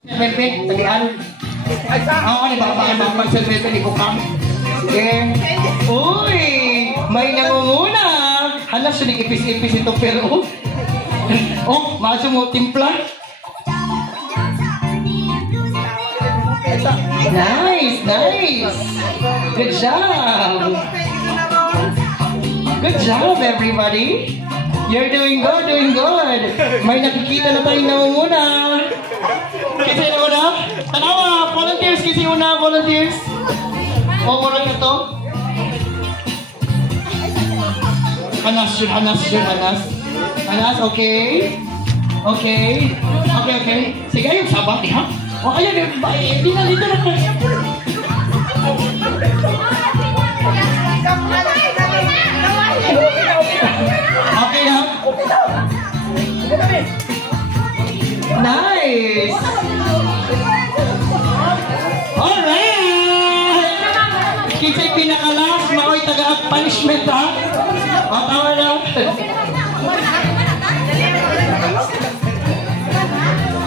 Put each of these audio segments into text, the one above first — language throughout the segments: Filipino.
Selfie, talian. Oo, ni baka mag-selfie ni Kukam. Sige. Uy, may nangunguna. Hala, suling ipis-ipis ito pero. Oh, maso mo timpla. Nice, nice. Good job. Good job, everybody. You're doing good, doing good. May nakikita na tayong nangunguna. Kasi una, tanawa, volunteers, kasi una, volunteers. O, mura ka to. Anas yun, anas yun, anas. Anas, okay. Okay. Okay, okay. Sige, yung sabat, ha? O, ayun, hindi na, dito na po. Okay na? Nice! Alright! Kinsa'y pinakalas, mao'y taga-punishment, ha? O, tawa na.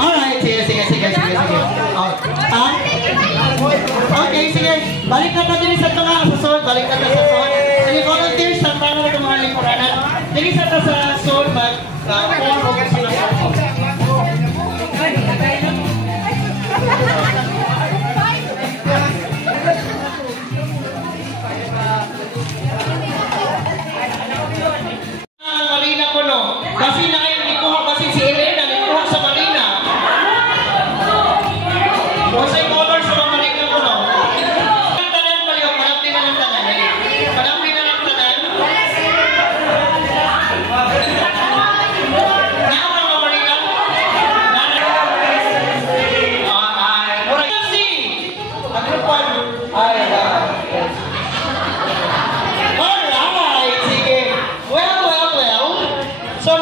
Alright, sige. Ha? Okay, sige. Balik na tayo din sa mga susod. Balik na tayo sa susod. Sige, volunteers, sa mga na itong mga lingkuranan. Sige, sa tayo sa susod, mag-form o kasi na susod. Marina ko, no? Kasi na kayo nikuha, kasi si Elena nikuha sa Marina. O sa'yo color sa mga Marina ko, no? Ang tanan pa yun, malapit na ng tanan. Malapit na ng tanan. Nakaw mga Marina? Mura kasi! Ang grupan. Alright, sige. Well. So,